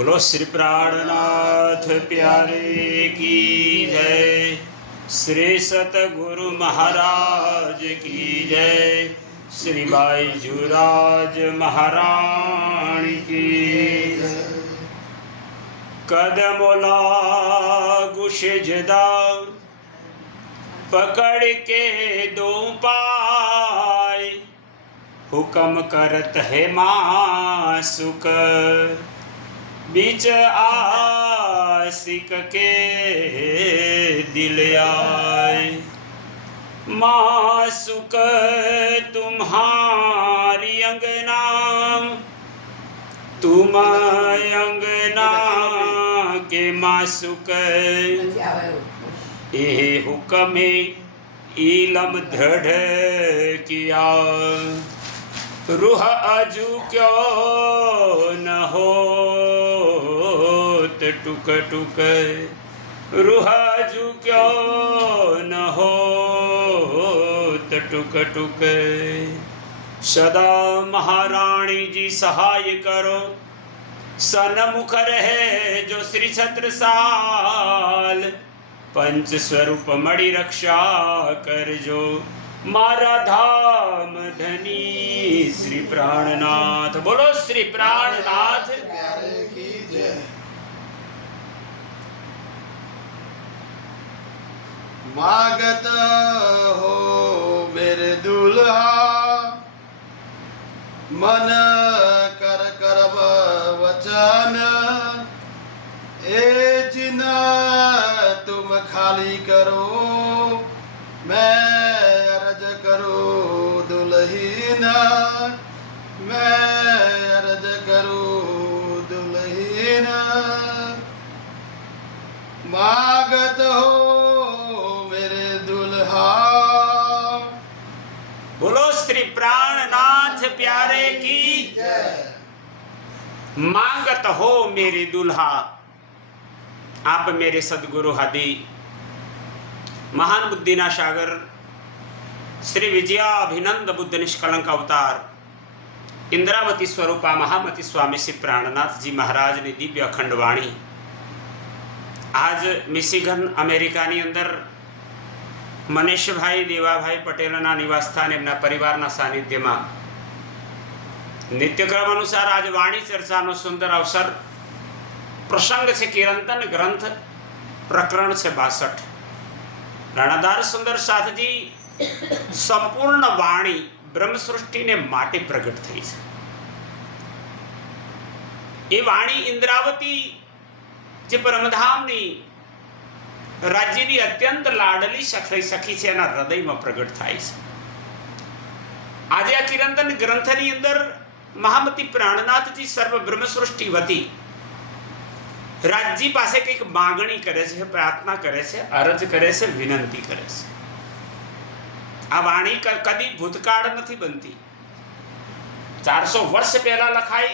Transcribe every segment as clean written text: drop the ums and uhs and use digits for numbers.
बोलो श्री प्राणनाथ प्यारे की जय। श्री सतगुरु महाराज की जय। श्री बाईजूराज महाराणी की जय। कदमोला गुशजदा पकड़ के दो पाय, हुक्म करत है मासुक बीच आशिक के दिल आए। मासुक तुम्हारी अंगना, तुम अंगना के मासुक। ये हुक्म इलम दृढ़ किया, रूह अजू क्यों न हो टुक टुक। रूह अजू क्यों न हो टुक टुक। सदा महारानी जी सहाय करो, सन्मुख रहे जो श्री छत्रसाल। पंच स्वरूप मणि रक्षा करजो, मारा धाम धनी श्री प्राणनाथ। बोलो श्री प्राणनाथ प्यारे की जय। मागत हो मेरे दूल्हा, मन कर करब वचन। ए जिना तुम खाली करो, मैं अर्ज करो दुल्हीन। मैं अर्ज करो दुल्हीन। मागत हो मेरे दुल्हा। बोलो श्री प्राणनाथ प्यारे की जय। मांगत हो मेरे दुल्हा। आप मेरे सदगुरु हदी महान बुद्धिना सागर श्री विजया अभिनंद बुद्ध निष्कलंक अवतार इंद्रावती स्वरूपा महामती स्वामी श्री प्राणनाथ जी महाराज ने दिव्य अखंड वाणी आज मिशिगन अमेरिकानी अंदर मनीषभाई देवाभाई पटेलना निवासस्थान एमना परिवारना सानिध्यमां नित्यक्रम अनुसार आज वाणी चर्चानो सुंदर अवसर। प्रसंग से किरंतन ग्रंथ प्रकरण से 62। राणाधार सुंदर साथ जी संपूर्ण वाणी ब्रह्म सृष्टि ने माटे प्रगट थई छे। ए वाणी इंद्रावती जे परमधामनी राज्यनी अत्यंत लाडली सखी छे एना हृदयमां प्रगट थाय छे। आज आ किरंतन ग्रंथनी अंदर महामती प्राणनाथ जी सर्व ब्रह्म सृष्टि वती राज्य पासे कईक मागणी करे छे, प्रार्थना करे छे, अरज करे छे, विनंती करे छे। आ वाणी कदी भूतकाळ नथी बनती। 400 वर्ष पहला लखाई,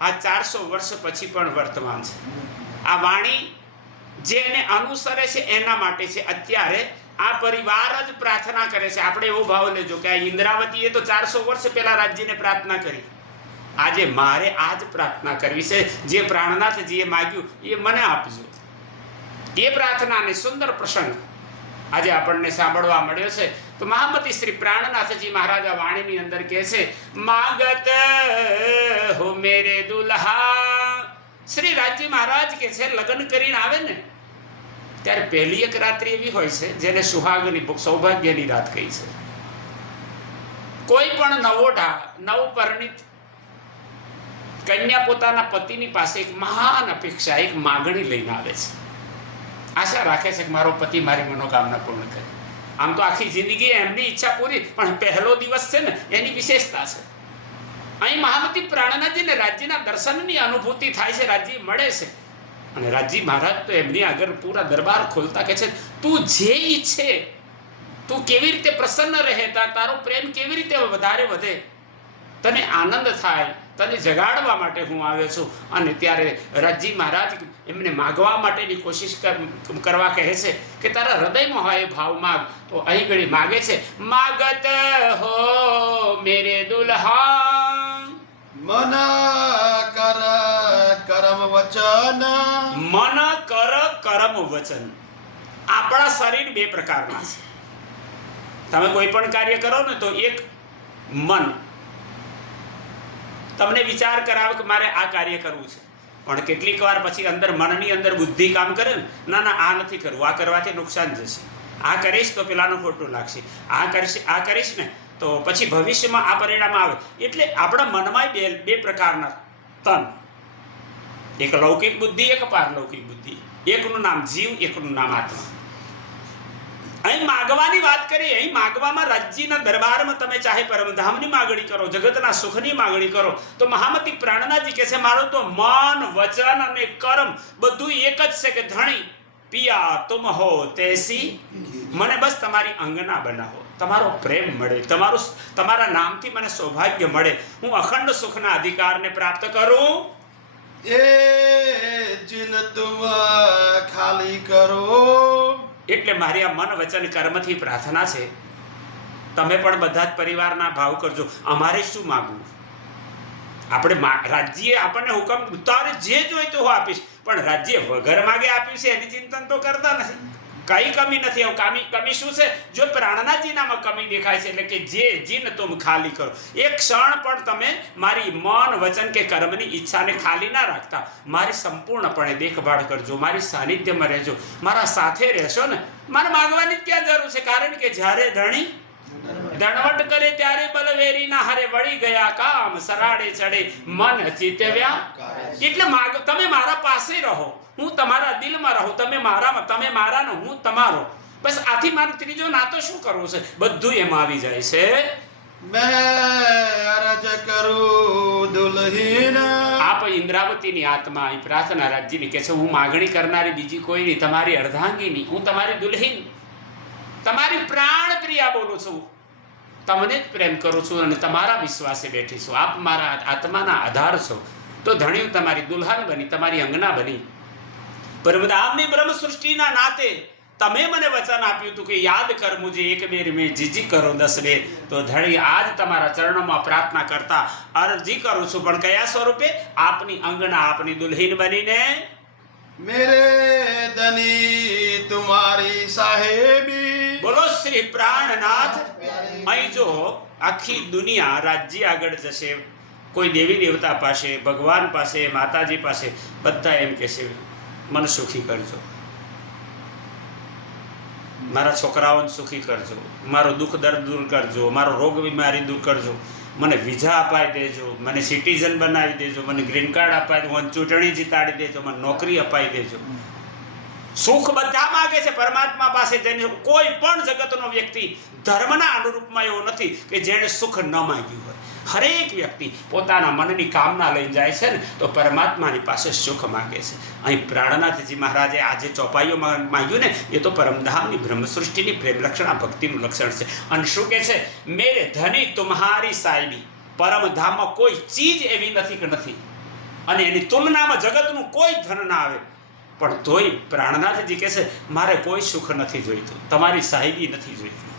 आ 400 वर्ष पछी पण वर्तमान छे। आ वाणी जेने अनुसरे छे एना माटे छे। अत्यारे आ परिवार ज प्रार्थना करे छे। आपणे एवो भाव लेजो के आ इंद्रावतीए तो 400 वर्ष पहला राज्यने प्रार्थना करी। आजे मारे आज प्रार्थना करवी छे। जे प्राणनाथजीए माग्યું એ મને આપજો। એ પ્રાર્થનાને સુંદર પ્રસંગ આજે આપણને સાંભળવા મળ્યો છે। તો મહામતી શ્રી પ્રાણનાથજી મહારાજ આ વાણીની અંદર કહે છે, માગત હો મેરે દુલ્હા। શ્રી રાજજી મહારાજ કે છે લગ્ન કરીને આવે ને ત્યારે પહેલી એક રાત્રિ એવી હોય છે જેને સુહાગની સૌભાગ્યની રાત કહી છે। કોઈ પણ નવોઢા નવપરિણીત कन्या पोताना पतिनी पासे एक महान अपेक्षा, एक मागणी लईने आवे छे। आशा राखे छे के मारो पति मारी मनोकामना पूर्ण करे। आम तो आखी जिंदगी एमनी इच्छा पूरी, पण पहलो दिवस छे ने एनी विशेषता छे। अहीं महामती प्राणनाथजी ने राज्यना दर्शननी अनुभूति थाय छे। राज्य मळे छे अने राज्य महाराज तो एमनी आगळ पूरा दरबार खोलता कहे छे, तू जे ઈચ્છે, तू केवी रीते प्रसन्न रहे, तारो प्रेम केवी रीते वधारे वधे, तने आनंद थाय, तने जगाड़वा माटे हूँ आव्यो छुं। अने त्यारे राज्जी महाराज एमने मागवा माटेनी कोशिश करवा कहे छे के तारा हृदयमां होय भाव माग। तो अहीं घड़ी मागे छे, मागत हो मेरे दुल्हा। मन कर કરમ વચન મન કર કરમ વચન. આપણા શરીર બે પ્રકારના છે. તમે કોઈ પણ કાર્ય કરો ને તો એક મન તમને વિચાર કરાવે કે મારે આ કાર્ય કરવું છે, પણ કેટલીક વાર પછી અંદર મનની અંદર બુદ્ધિ કામ કરે ને, ના ના આ નથી કરવું, આ કરવાથી નુકસાન જશે, આ કરીશ તો પેલાનું ખોટું લાગશે, આ કરીશ ને તો પછી ભવિષ્યમાં આ પરિણામ આવે. એટલે આપણા મનમાં બે પ્રકારના તન, એક લૌકિક બુદ્ધિ, એક પારલૌકિક બુદ્ધિ. એકનું નામ જીવ, એકનું નામ આત્મા. અહીં માગવાની વાત કરી. અહીં માગવામાં રાજ્યના દરબારમાં તમે ચાહે પરમધામની માગણી કરો, જગતના સુખની માગણી કરો, તો મહામતી પ્રાણનાથજી કહે છે મારું તો મન, વચન અને કર્મ બધું એક જ છે કે ધણી પિયા તુમ હો તૈસી, મને બસ તમારી અંગના બનાવો, તમારો પ્રેમ મળે, તમારા નામથી મને સૌભાગ્ય મળે, હું અખંડ સુખના અધિકારને પ્રાપ્ત કરું. એ જીન તુમ ખાલી કરો. એટલે મારી આ મન વચન કર્મથી પ્રાર્થના છે, તમે પણ બધા જ પરિવારના ભાવ કરજો. અમારે શું માગવું? આપણે રાજ્યે આપણને હુકમ તારે જે જોઈતું હું આપીશ, પણ રાજ્ય વગર માગે આપ્યું છે એની ચિંતન તો કરતા નથી. કઈ કમી નથી. કમી શું છે? જો પ્રાણનાથજીનામાં કમી દેખાય છે, એટલે કે જે જીન તુમ ખાલી કરો. એક ક્ષણ પણ તમે મારી મન વચન કે કર્મની ઈચ્છાને ખાલી ના રાખતા, મારી સંપૂર્ણપણે દેખભાળ કરજો, મારી સાનિધ્યમાં રહેજો, મારા સાથે રહેશો ને, મારે માગવાની જ ક્યાં જરૂર છે? કારણ કે જ્યારે ધણી દણવટ કરે ત્યારે બલવેરીના હારે વળી ગયા કામ, સરાડે ચડે મન ચિતવ્યા. એટલે તમે મારા પાસે રહો, હું તમારા દિલમાં રહું, તમે મારાનો, હું તમારો. બસ આથી મારે ત્રીજો નાતો શું કરવો છે? બધું એમાં આવી જાય છે. મેં અરજ કરું દુલ્હીન. આપ ઇન્દ્રાવતીની આત્મા અહીં પ્રાર્થના રાજ્યની કહે છે હું માગણી કરનારી બીજી કોઈ નહીં, તમારી અર્ધાંગીની, હું તમારી દુલ્હીન, તમારી પ્રાણ પ્રિયા બોલું છું, તમને જ પ્રેમ કરું છું અને તમારા વિશ્વાસે બેઠી છું. આપ મારા આત્માના આધાર છો, તો ધણી હું તમારી દુલ્હન બની, તમારી અંગના બની. પરમધામની બ્રહ્મ સૃષ્ટિના નાતે તમે મને વચન આપ્યું હતું કે યાદ કર મુજે એક બેર મેં જીજી કરો 10 બેર. તો ધણી આજ તમારા ચરણોમાં પ્રાર્થના કરતા અરજી કરું છું, પણ કયા સ્વરૂપે? આપની અંગના, આપની દુલ્હીન બનીને. મેરે ધની તુમારી સાહેબી. બોલો શ્રી પ્રાણનાથ. અહીં જો આખી દુનિયા રાજ્ય આગળ જશે, કોઈ દેવી દેવતા પાસે, ભગવાન પાસે, માતાજી પાસે, બધા એમ કહેશે મને સુખી કરજો, મારા છોકરાઓને સુખી કરજો, મારો દુઃખ દર્દ દૂર કરજો, મારો રોગ બીમારી દૂર કરજો, મને વિઝા અપાઈ દેજો, મને સિટીઝન બનાવી દેજો, મને ગ્રીન કાર્ડ અપાઈ દો, મને ચૂંટણી જીતાડી દેજો, મને નોકરી અપાઈ દેજો. સુખ બધા માગે છે પરમાત્મા પાસે જઈને. કોઈ પણ જગતનો વ્યક્તિ ધર્મના અનુરૂપમાં એવો નથી કે જેણે સુખ ન માગ્યું હોય. હરેક વ્યક્તિ પોતાના મનની કામના લઈને જાય છે ને તો પરમાત્માની પાસે સુખ માગે છે. અહીં પ્રાણનાથજી મહારાજે આજે ચોપાઈઓ માંગ્યું ને, એ તો પરમધામની બ્રહ્મસૃષ્ટિની પ્રેમ લક્ષણ, આ ભક્તિનું લક્ષણ છે. અને શું કહે છે? મેરે ધની તુમ્હારી સાહેબી. પરમધામમાં કોઈ ચીજ એવી નથી કે નથી, અને એની તુલનામાં જગતનું કોઈ ધન ના આવે. પણ તોય પ્રાણનાથજી કહે છે મારે કોઈ સુખ નથી જોઈતું, તમારી સાહેબી નથી જોઈતી.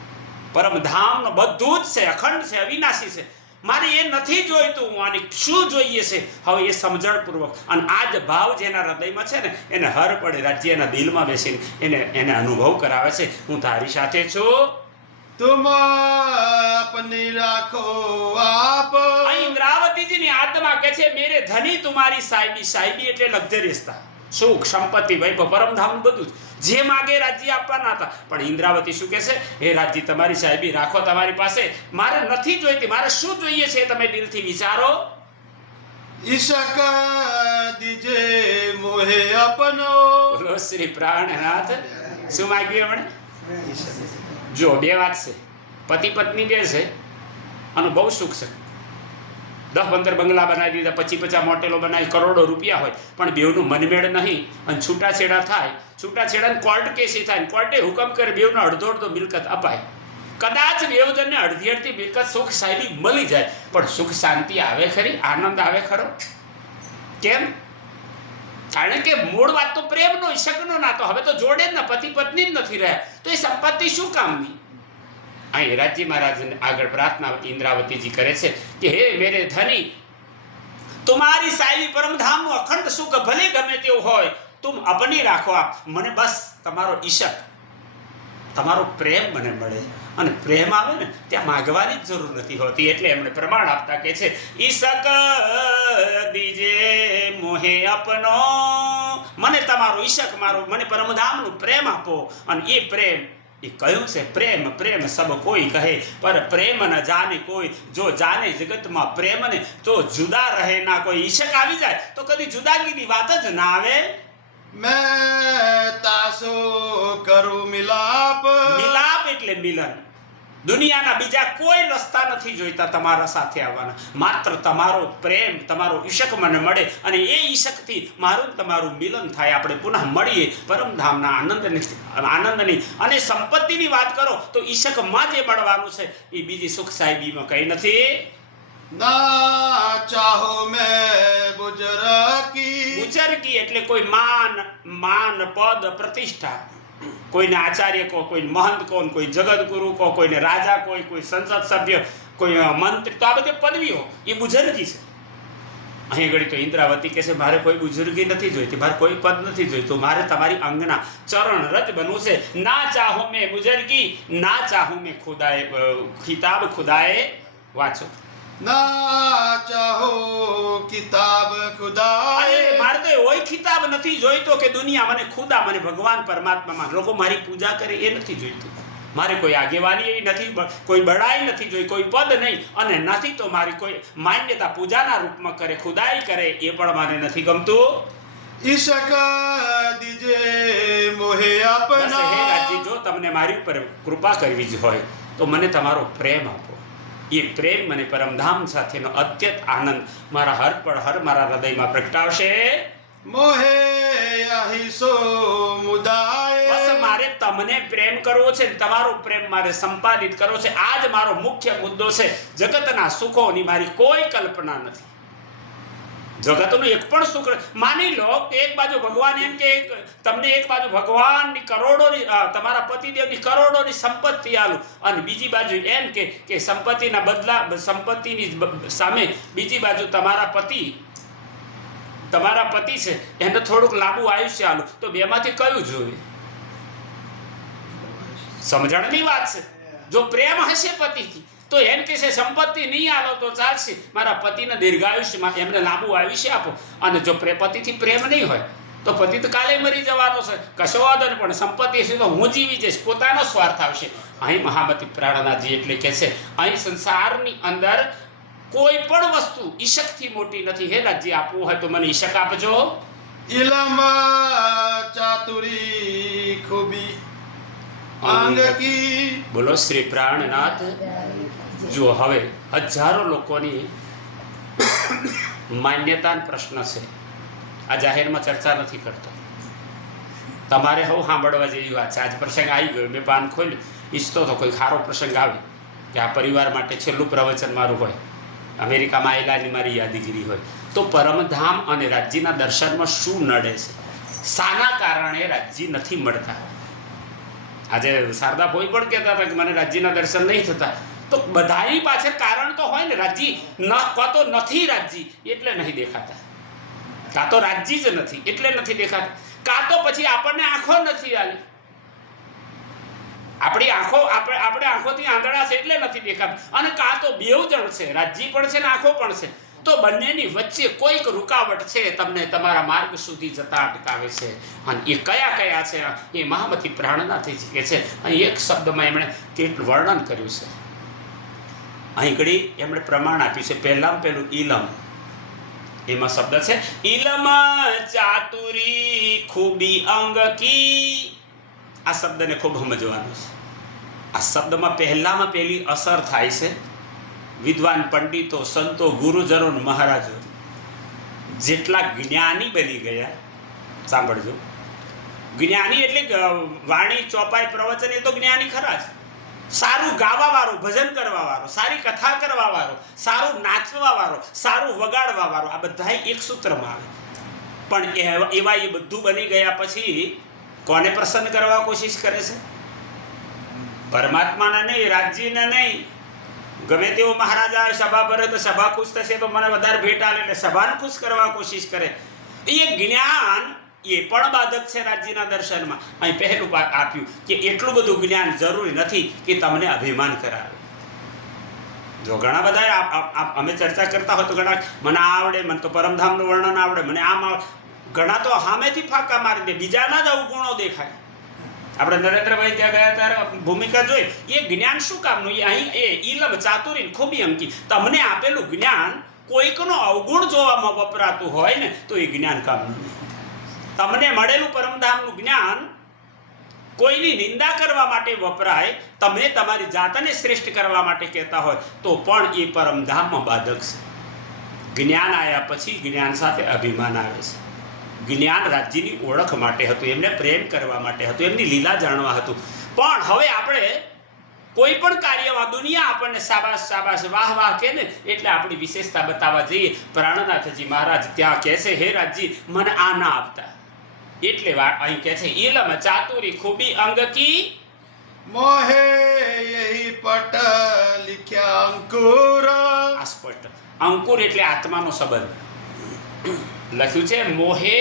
પરમધામનું બધું જ છે, અખંડ છે, અવિનાશી છે, મારે એ નથી જોઈતું. આની શું જોઈએ છે? હવે એ સમજણપૂર્વક, અને આ જ ભાવ જેના હૃદયમાં છે ને એને હર પડે રાજ્યના દિલમાં બેસીને એને અનુભવ કરાવે છે હું તારી સાથે છું. તુમ આપની રાખો આપ. ઇન્દ્રાવતીજીની આત્મા કહે છે મેરે ધની તુમારી સાહેબી. સાહેબી એટલે લક્ઝરિયસતા, સુખ, સંપત્તિ, વૈભવ, પરમધામ બધું જે માગે રાજ્ય આપવાના હતા. પણ ઇન્દ્રાવતી શું કહે છે? હે રાજ્ય તમારી સાહેબી રાખો તમારી પાસે, મારે નથી જોઈતી. મારે શું જોઈએ છે તમે દિલથી વિચારો. ઈશક દીજે મોહે અપનો. બોલો શ્રી પ્રાણનાથ. શું માગ્યું એમણે? જો બે વાત છે, પતિ પત્ની બે છે અને બહુ સુખ છે. 10-15 બંગલા બનાવી દીધા, 50-50 મોટેલો બનાવી, કરોડો રૂપિયા હોય, પણ બેવનું મનમેળ નહીં અને છૂટાછેડા થાય. છૂટાછેડાને કોર્ટ કેસી થાય, કોર્ટે હુકમ કરે બેવનો અડધો મિલકત અપાય. કદાચ બેવજનને અડધી મિલકત સુખ સાહેબી મળી જાય, પણ સુખ શાંતિ આવે ખરી? આનંદ આવે ખરો? કેમ? કારણ કે મૂળ વાત તો પ્રેમનો, ઈશકનો નાતો. હવે તો જોડે જ ને, પતિ પત્ની જ નથી રહ્યા, તો એ સંપત્તિ શું કામની? અહીં રાજ્ય મહારાજ આગળ પ્રાર્થના ઇન્દ્રાવતીજી કરે છે કે હે મેરે ધની तुम्हारी सायली परमधामનું અખંડ સુખ ભલે ગમે તેવું હોય, તુમ અપની રાખો આપ, મને બસ તમારો ઈશક, તમારો પ્રેમ મને મળે. અને પ્રેમ આવે ને ત્યાં માગવાની જ જરૂર નથી હોતી. એટલે એમણે પ્રમાણ આપતા કે છે, ઈશક દીજે મોહે અપનો, મને તમારો ઈશક, મારો મને પરમધામનું પ્રેમ આપો. અને એ પ્રેમ એ કયું છે? પ્રેમ પ્રેમ સબ કોઈ કહે, પર પ્રેમ ન જાને કોઈ. જો જાને જગતમાં પ્રેમને, તો જુદા રહે ના કોઈ. ઈશક આવી જાય તો કદી જુદાગીની વાત જ ના આવે. मैं तासो करूं मिलाप. મિલાપ એટલે મિલન. દુનિયાના બીજા કોઈ રસ્તા નથી જોઈતા તમારા સાથે આવવાના, માત્ર તમારો પ્રેમ, તમારો ઈશક મને મળે અને એ ઈશકથી મારું તમારું મિલન થાય. આપણે પુનઃ મળીએ પરમધામના આનંદની. અને સંપત્તિની વાત કરો તો ઈશકમાં જે મળવાનું છે એ બીજી સુખ સાહેબીમાં કંઈ નથી. ना चाहो मैं बुजरकी. બુજર્ગી એટલે કોઈ માન પદ પ્રતિષ્ઠા. કોઈને આચાર્ય કહો, કોઈ મહંત કહો, કોઈ જગતગુરુ કહો, કોઈને રાજા કહો, કોઈ સંસદ સભ્ય, કોઈ મંત્રી, તો આ બધી પદવીઓ એ બુજર્ગી છે. અહીં ઘડી તો ઇન્દ્રાવતી કહે છે, મારે કોઈ બુજુર્ગી નથી જોઈતી, મારે કોઈ પદ નથી જોઈતું, મારે તમારી અંગના ચરણ રજ બનવું છે. ના ચાહું મેં બુજર્ગી, ના ચાહું મેં ખુદાએ ખિતાબ ખુદાએ. વાંચો. ना चाहो किताब खुदा. મારે તો એવો ખિતાબ નથી જોઈતો કે દુનિયા મને ખુદા, મને ભગવાન પરમાત્મામાં લોકો મારી પૂજા કરે, એ નથી જોઈતું. મારે કોઈ આગેવાની એવી નથી, કોઈ બડાઈ નથી જોઈ, કોઈ પદ નહીં, અને નથી તો મારી કોઈ માન્યતા પૂજાના રૂપમાં કરે, ખુદાઈ કરે, એ પણ મને નથી ગમતું. ઈશક દીજે મોહે અપના. હે રાજજી, જો તમને મારી ઉપર કૃપા કરવી જ હોય તો મને તમારો પ્રેમ આપો. એ પ્રેમ મને પરમધામ સાથેનો અત્યંત આનંદ મારા હર પળ હર મારા હૃદયમાં પ્રગટાવશે. મોહે અહિસો મુદાય. બસ મારે તમને પ્રેમ કરવો છે, તમારો પ્રેમ મારે સંપાદિત કરવો છે. આ જ મારો મુખ્ય મુદ્દો છે. જગતના સુખોની મારી કોઈ કલ્પના નથી. જગતનું એક પણ સુખ, માની લો કે એક બાજુ ભગવાન એમ કે તમને એક બાજુ ભગવાનની કરોડોની, તમારા પતિદેવની કરોડોની સંપત્તિ આલું, અને બીજી બાજુ એમ કે સંપત્તિના બદલા, સંપત્તિની સામે બીજી બાજુ તમારા પતિ છે એને થોડુંક લાંબુ આયુષ્ય આલું, તો બેમાંથી કયું જોઈએ? સમજણની વાત છે. જો પ્રેમ હશે પતિથી તો એમ કે છે સંપત્તિ નહીં આલો તો ચાલશે, મારા પતિને દીર્ઘાયુષ્યમાં એમને લાંબુ આયુષ્ય આપો. અને જો પતિથી પ્રેમ નહીં હોય તો પતિ તો કાલે મરી જવાનો છે, કશો વાંધો નહીં, પણ સંપત્તિ હશે તો હું જીવી જઈશ, પોતાનો સ્વાર્થ આવશે. અહીં મહામતી પ્રાણનાથજી એટલે કે છે, અહીં સંસારની અંદર કોઈ પણ વસ્તુ ઈશકથી મોટી નથી. હે રાજજી, આપવું હોય તો મને ઈશક આપજો. ઇલમ ચાતુરી ખૂબી અંગ કી. બોલો શ્રી પ્રાણનાથ. જુઓ, હવે હજારો લોકોની માન્યતાનો પ્રશ્ન છે. આ જાહેરમાં ચર્ચા નથી કરતો, તમારે હવે સાંભળવા જેવી વાત છે. આજ પ્રસંગ આવી ગયો, મેં પાન ખોલ્યું, ઈચ્છતો તો કોઈ સારો પ્રસંગ આવે કે આ પરિવાર માટે છેલ્લું પ્રવચન મારું હોય, અમેરિકામાં આવેલાની મારી યાદગીરી હોય, તો પરમધામ અને રાજ્યના દર્શનમાં શું નડે છે? શાના કારણે રાજ્ય નથી મળતા? આજે શારદા કોઈ પણ કહેતા હતા કે મને રાજ્યના દર્શન નહીં થતા, તો બધાની પાછળ કારણ તો હોય ને. રાજ્ય કાં તો નથી રાજ્ય એટલે નહીં દેખાતા, કાં તો રાજ્ય જ નથી એટલે નથી દેખાતા, કાં તો પછી આપણને આંખો નથી આવી, આપણી આંખો આપણે આંખોથી આંધળા છે એટલે નથી દેખાતા, અને કાં તો બેવ જણ છે, રાજ્ય પણ છે ને આંખો પણ છે. તો બંનેની વચ્ચે કોઈક રૂકાવટ છે, તમને તમારા માર્ગ સુધી જતા અટકાવે છે. અને એ કયા કયા છે એ મહામતી પ્રાણનાથજી કે છે. અહીં એક શબ્દમાં એમણે કેટલું વર્ણન કર્યું છે. અહીં ઘડી એમણે પ્રમાણ આપ્યું છે. પહેલું ઈલમ, એમાં શબ્દ છે ઈલમ ચાતુરી ખૂબી અંગ કી. આ શબ્દને ખૂબ સમજવાનો છે. આ શબ્દમાં પહેલી અસર થાય છે વિદ્વાન પંડિતો, સંતો, ગુરુજનો, મહારાજો જેટલા જ્ઞાની બની ગયા. સાંભળજો, જ્ઞાની એટલે વાણી, ચોપાઈ, પ્રવચન, એ તો જ્ઞાની ખરા જ. સારું ગાવા વાળો, ભજન કરવા વાળો, સારી કથા કરવા વાળો, સારું નાચવા વાળો, સારું વગાડવા વાળો, આ બધા એક સૂત્રમાં આવે. પણ એવા એ બધું બની ગયા પછી કોને પ્રસન્ન કરવા કોશિશ કરે છે? પરમાત્માને નહીં, રાજ્યને નહીં, ગમે તેવો મહારાજા સભા ભરે તો સભા ખુશ થશે તો મને વધારે ભેટ આલે એટલે સભાને ખુશ કરવા કોશિશ કરે. એ જ્ઞાન એ પણ બાધક છે રાજ્યના દર્શનમાં. અહીં પહેલું આપ્યું કે એટલું બધું જ્ઞાન જરૂરી નથી કે તમને અભિમાન કરાવે. જો ઘણા બધા અમે ચર્ચા કરતા હોય તો ઘણા મને આ આવડે, મને તો પરમધામનું વર્ણન આવડે, મને આમ આવડે, ઘણા તો સામેથી ફાંકા મારી દે, બીજાના જ અવગુણો દેખાય. આપણે નરેન્દ્રભાઈ ત્યાં ગયા ત્યારે ભૂમિકા જોઈ. એ જ્ઞાન શું કામનું? એ અહીં એ ઈલમ ચાતુરી ખૂબી અંકી તમને આપેલું જ્ઞાન કોઈકનો અવગુણ જોવામાં વપરાતું હોય ને તો એ જ્ઞાન કામનું નહીં. તમને મળેલું પરમધામનું જ્ઞાન કોઈની નિંદા કરવા માટે વપરાય, તમે તમારી જાતને શ્રેષ્ઠ કરવા માટે કહેતા હોય તો પણ એ પરમધામમાં બાધક છે. જ્ઞાન આવ્યા પછી જ્ઞાન સાથે અભિમાન આવે છે. જ્ઞાન રાજ્યની ઓળખ માટે હતું, એમને પ્રેમ કરવા માટે હતું, એમની લીલા જાણવા હતું. પણ હવે આપણે કોઈ પણ કાર્યમાં દુનિયા આપણને શાબાશ શાબાશ વાહ વાહ કહે ને એટલે આપણી વિશેષતા બતાવવા જઈએ. પ્રાણનાથજી મહારાજ ત્યાં કહે છે, હે રાજજી મને આ ના આપતા. એટલે અહીં કહે છે ઈલમ ચાતુરી ખૂબી અંગકી મોહે યહી પટ લિખ્યા અંકુર. આ સ્પષ્ટ અંકુર એટલે આત્માનો સંબંધ લખ્યું છે. મોહે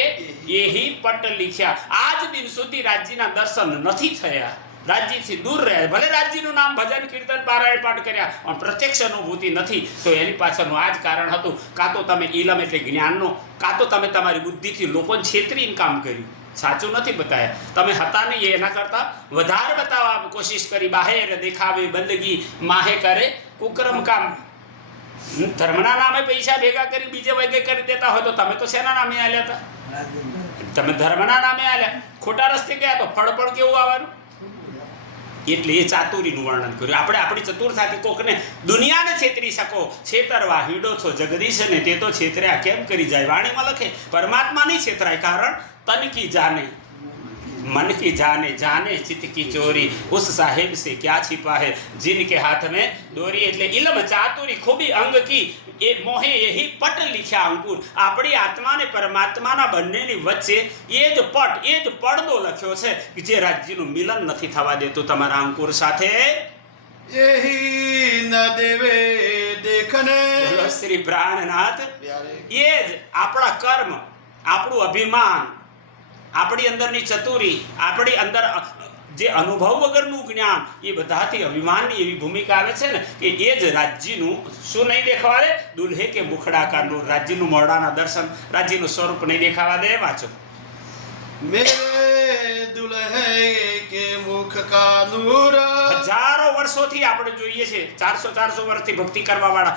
યહી પટ લિખ્યા. આજ દિન સુધી રાજ્યના દર્શન નથી થયા, રાજ્યથી દૂર રહ્યા. ભલે રાજ્યનું નામ ભજન કીર્તન પારાયણ પાઠ કર્યા પણ પ્રત્યક્ષ અનુભૂતિ નથી. તો એની પાછળનું આ જ કારણ હતું. કાં તો તમે ઈલમ એટલે જ્ઞાનનો, કાં તો તમે તમારી બુદ્ધિથી લોકોને છેતરીને કામ કર્યું, સાચું નથી બતાવ્યા. તમે હતા નહીં એના કરતાં વધારે બતાવવા કોશિશ કરી, બાહેર દેખાવે બંદગી માહે કરે કુકરમ કામ. ધર્મના નામે પૈસા ભેગા કરી બીજે વગે કરી દેતા હોય તો તમે તો શેના નામે આલ્યા હતા? તમે ધર્મના નામે આલ્યા, ખોટા રસ્તે ગયા તો ફળ પણ કેવું આવવાનું? એટલે એ ચાતુરીનું વર્ણન કર્યું. આપણે આપણી ચતુરતાથી કોકને દુનિયાને છેતરી શકો, છેતરવા હીડો છો જગદીશ ને તે તો છેતર્યા કેમ કરી જાય. વાણીમાં લખે પરમાત્મા નહીં છેતરાય, કારણ તન કી જાને मन की जाने जाने चित्त की चोरी उस साहेब से क्या छिपा है जिनके हाथ में दोरी. એટલે ઇલમ ચાતુરી ખૂબી અંગ કી એ મોહે યહી પટ લિખ્યા અંકુર. આપણી આત્મા ને પરમાત્માના બંનેની વચ્ચે એ જ પટ, એ જ પડદો લખ્યો છે કે જે રાજ્યનું મિલન નથી થવા દેતું તમારા અંકુર સાથે. यही न देवे देखने. બોલો શ્રી પ્રાણનાથ. એ જ આપણા કર્મ, આપણું અભિમાન, આપણી અંદરની ચતુરી, આપણી અંદર જે અનુભવ વગરનું જ્ઞાન, એ બધાથી અભિમાનની એવી ભૂમિકા આવે છે ને કે એ જ રાજ્યનું શું નહીં દેખાવા દે? દુલ્હે કે મુખડાકારનું, રાજ્યનું મોરડાના દર્શન, રાજ્યનું સ્વરૂપ નહીં દેખાવા દે. વાંચો. મેરે દુલ્હે કે મુખ કા નૂર. હજારો વર્ષોથી આપણે જોઈએ છે, 400 વર્ષથી ભક્તિ કરવા વાળા,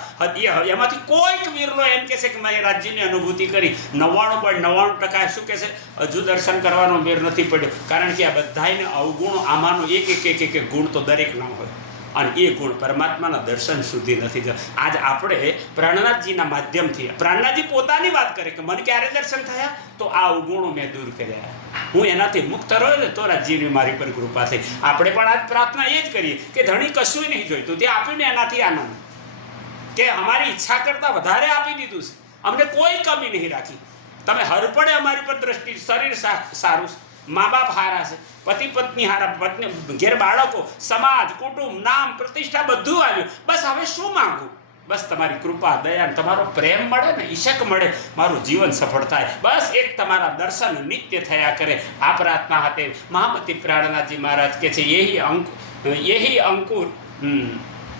એમાંથી કોઈક વીરનો એમ કહે છે કે મેં રાજ્યની અનુભૂતિ કરી. 99.99% શું કહે છે? હજુ દર્શન કરવાનો મેર નથી પડ્યો. કારણ કે આ બધાને અવગુણો, આમાંનો એક ગુણ તો દરેક ના હોય અને એ ગુણ પરમાત્માના દર્શન સુધી નથી જતા. આજ આપણે પ્રાણનાથજીના માધ્યમથી, પ્રાણનાથજી પોતાની વાત કરે કે મને ક્યારે દર્શન થયા? તો આ અવગુણો મેં દૂર કર્યા, હું એનાથી મુક્ત રહ્યો ને તો રાજ્યની મારી પર કૃપા થઈ. આપણે પણ આજ પ્રાર્થના એ જ કરીએ કે ધણી કશું નહીં જોઈતું, તે આપ્યું ને એનાથી આનંદ, કે અમારી ઈચ્છા કરતાં વધારે આપી દીધું છે, અમને કોઈ કમી નહીં રાખી. તમે હરપડે અમારી પર દ્રષ્ટિ, શરીર સારું, મા બાપ હારા છે, પતિ પત્ની હારા, પત્ની ઘેર બાળકો, સમાજ, કુટુંબ, નામ, પ્રતિષ્ઠા બધું આવ્યું. બસ હવે શું માંગુ? બસ તમારી કૃપા, દયા, તમારો પ્રેમ મળે ને, ઈશક મળે, મારું જીવન સફળ થાય. બસ એક તમારા દર્શન નિત્ય થયા કરે. આ પ્રાર્થના હાથે મહામતી પ્રાણનાથજી મહારાજ કે છે યહી અંકુર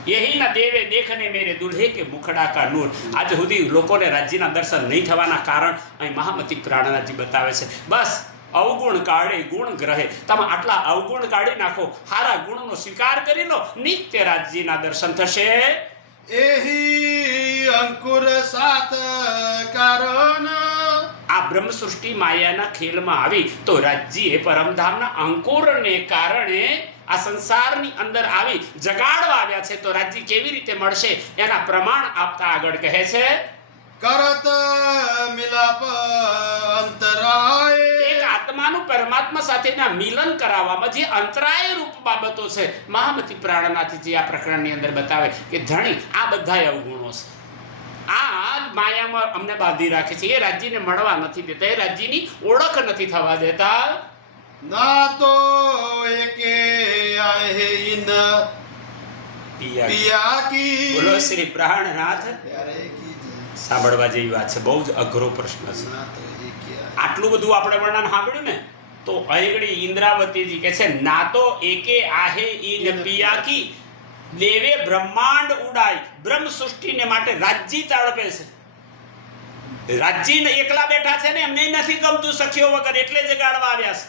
યહી ન દેવે દેખને મેરે દુલ્હે કે મુખડા કા નૂર. આજ સુધી લોકોને રાજ્યના દર્શન નહીં થવાના કારણ અહીં મહામતી પ્રાણનાથજી બતાવે છે. બસ અવગુણ કાઢે ગુણ ગ્રહે. તમે આટલા અવગુણ કાઢી નાખો, હારા ગુણનો સ્વીકાર કરી લો, નિત્ય રાજ્યના દર્શન થશે. એહી અંકુર સાત કારણ. આ બ્રહ્મ સૃષ્ટિ માયાના ખેલમાં આવી તો રાજ્યે પરમધામના અંકુરને કારણે આ સંસારની અંદર આવી જગાડવા આવ્યા છે. તો રાજ્ય કેવી રીતે મળશે એના પ્રમાણ આપતા આગળ કહે છે કરત મિલાપ અંતરાય. એક આત્માનું પરમાત્મા સાથેના મિલન કરાવવામાં જે અંતરાય રૂપ બાબતો છે, મહામતી પ્રાણનાથજી આ પ્રકરણની અંદર બતાવે કે ધણી આ બધા અવગુણો છે, આ માયામાં અમને બાંધી રાખે છે, એ રાજ્યને મળવા નથી દેતા, એ રાજ્યની ઓળખ નથી થવા દેતા. ના તો એકે આહે ઇન પિયા કી. पिया की બોલો શ્રી પ્રાણનાથ. प्यारे की जय। સાંભળવા જેવી વાત છે, બહુ જ અઘરો પ્રશ્ન છે. ना तो ये क्या है? આટલું બધું આપણે વર્ણન સાંભળ્યું ને, તો અહીંગળી ઇન્દ્રાવતીજી કહે છે ના તો એકે આહે ઈન પિયા કી દેવે બ્રહ્માંડ ઉડાય. બ્રહ્મ સૃષ્ટિને માટે રાજ્ય તડપે છે. રાજ્ય એકલા બેઠા છે ને, એમને નથી ગમતું સખીઓ વગર, એટલે જગાડવા આવ્યા છે.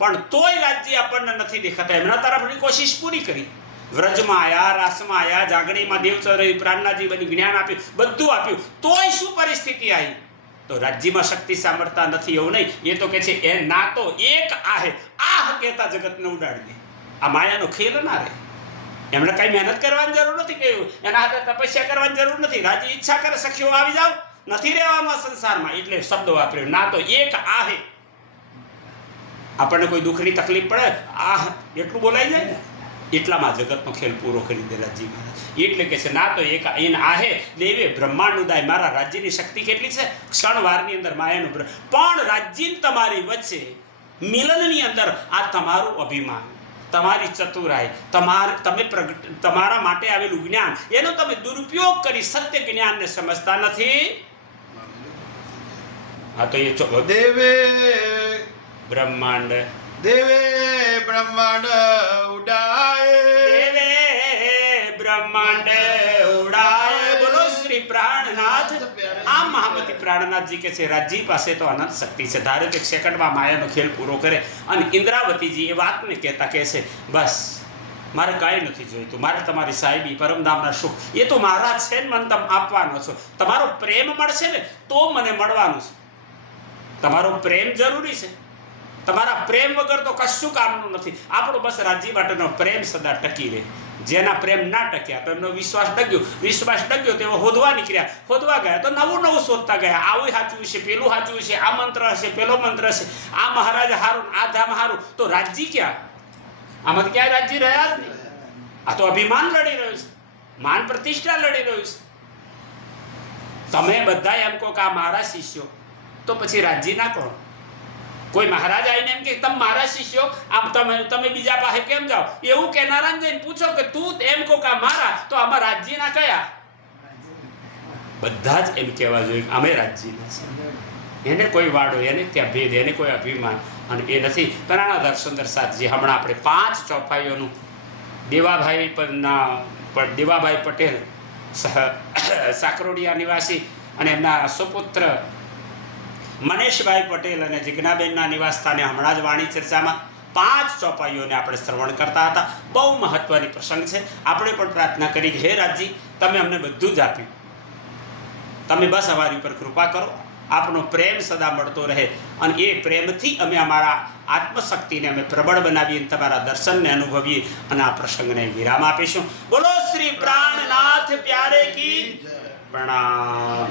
પણ તોય રાજ્ય આપણને નથી દેખાતા. એમના તરફની કોશિશ પૂરી કરી. વ્રજમાં આયા, રાસમાં આયા, જાગણીમાં દેવચરી પ્રાણનાજી બની જ્ઞાન આપ્યું, બધું આપ્યું, તોય શું પરિસ્થિતિ આવી? તો રાજ્યમાં શક્તિ સામર્થ્ય નથી એવું નહીં. એ તો કે છે એ ના તો એક આહે, આહ કહેતા જગતને ઉડાડી દે. આ માયાનો ખેલ ના રહે. એમણે કઈ મહેનત કરવાની જરૂર નથી કહ્યું, એના હાથે તપસ્યા કરવાની જરૂર નથી. રાજ્ય ઈચ્છા કરે સખીઓ આવી જાવ, નથી રહેવાનું સંસારમાં, એટલે શબ્દ વાપર્યો ના તો એક આહે. આપણને કોઈ દુઃખની તકલીફ પડે, આહ એટલું બોલાઈ જાય ને, એટલામાં જગતનો ખેલ પૂરો કરી દે રાજ્ય મહારાજ. એટલે કે છે ના તો એક એન આહે દેવે બ્રહ્માંડ ઉદાય. મારા રાજ્યની શક્તિ કેટલી છે, ક્ષણવારની અંદર માયાનું પણ રાજ્ય તમારી વચ્ચે મિલનની અંદર આ તમારું અભિમાન, તમારી ચતુરાઈ, તમારા માટે આવેલું જ્ઞાન, એનો તમે દુરુપયોગ કરી સત્ય જ્ઞાનને સમજતા નથી. હા તો એ देवे બ્રહ્માંડ देवे ब्रह्मांड उड़ाए દેવે બ્રહ્માંડ ઉડાય. બોલો શ્રી પ્રાણનાથ. આ મહામતી પ્રાણનાથજી કે છે રાજ્ય પાસે તો અનંત શક્તિ છે. ધારે એક સેકન્ડમાં માયાનો ખેલ પૂરો કરે. અને ઇન્દ્રાવતીજી એ વાતને કહેતા કહે છે બસ મારે કાંઈ નથી જોઈતું, મારે તમારી સાહેબી પરમધામના સુખ એ તો મારા છે ને, મને તમે આપવાનો છો. તમારો પ્રેમ મળશે ને તો મને મળવાનું છે. તમારો પ્રેમ જરૂરી છે. તમારા પ્રેમ વગર તો કશું કામનું નથી. આપણો બસ રાજ્ય માટેનો પ્રેમ સદા ટકી રહે. જેના પ્રેમ ના ટક્યા તો એમનો વિશ્વાસ ડગ્યો તેઓ હોદવા નીકળ્યા. હોદવા ગયા તો નવું શોધતા ગયા. આવું સાચું છે, પેલું સાચું છે, આ મંત્ર હશે, પેલો મંત્ર હશે, આ મહારાજ હારું, આ ધામ હારું. તો રાજ્ય ક્યાં? આમાં તો ક્યાંય રાજ્ય રહ્યા જ નહીં. આ તો અભિમાન લડી રહ્યું છે, માન પ્રતિષ્ઠા લડી રહ્યું છે. તમે બધા એમ કહો કે આ મારા શિષ્યો, તો પછી રાજ્ય ના કહો. કોઈ મહારાજ આવીને એમ કે તમે મારા શિષ્યો, આમ તમે બીજા પાસે કેમ જાઓ? એવું કહેનારા જઈને પૂછો કે તું એમ કહો કે મારા, તો આમાં રાજ્યના કયા? બધા જ એમ કહેવા જોઈએ અમે રાજ્યના છે. એને કોઈ વાડો, એને ત્યાં ભેદ, એને કોઈ અભિમાન અને એ નથી. કરાણા સુંદર સાથ જે હમણાં આપણે 5 ચોપાઈઓનું દેવાભાઈ પટેલ સાકરોડિયા નિવાસી અને એમના સુપુત્ર મનેશભાઈ પટેલ અને જિજ્ઞાબેનના નિવાસ સ્થાને હમણાં જ વાણી ચર્ચામાં 5 ચોપાઈઓને આપણે શ્રવણ કરતા હતા. બહુ મહત્વની પ્રસંગ છે. આપણે પણ પ્રાર્થના કરી કે હે રાજજી તમે અમને બધું જ આપ્યું, તમે બસ અમારી ઉપર કૃપા કરો, આપનો પ્રેમ સદા મળતો રહે અને એ પ્રેમથી અમે અમારા આત્મશક્તિને અમે પ્રબળ બનાવીએ, તમારા દર્શનને અનુભવીએ અને આ પ્રસંગને વિરામ આપીશું. બોલો શ્રી પ્રાણનાથ પ્યારે કી પ્રણામ.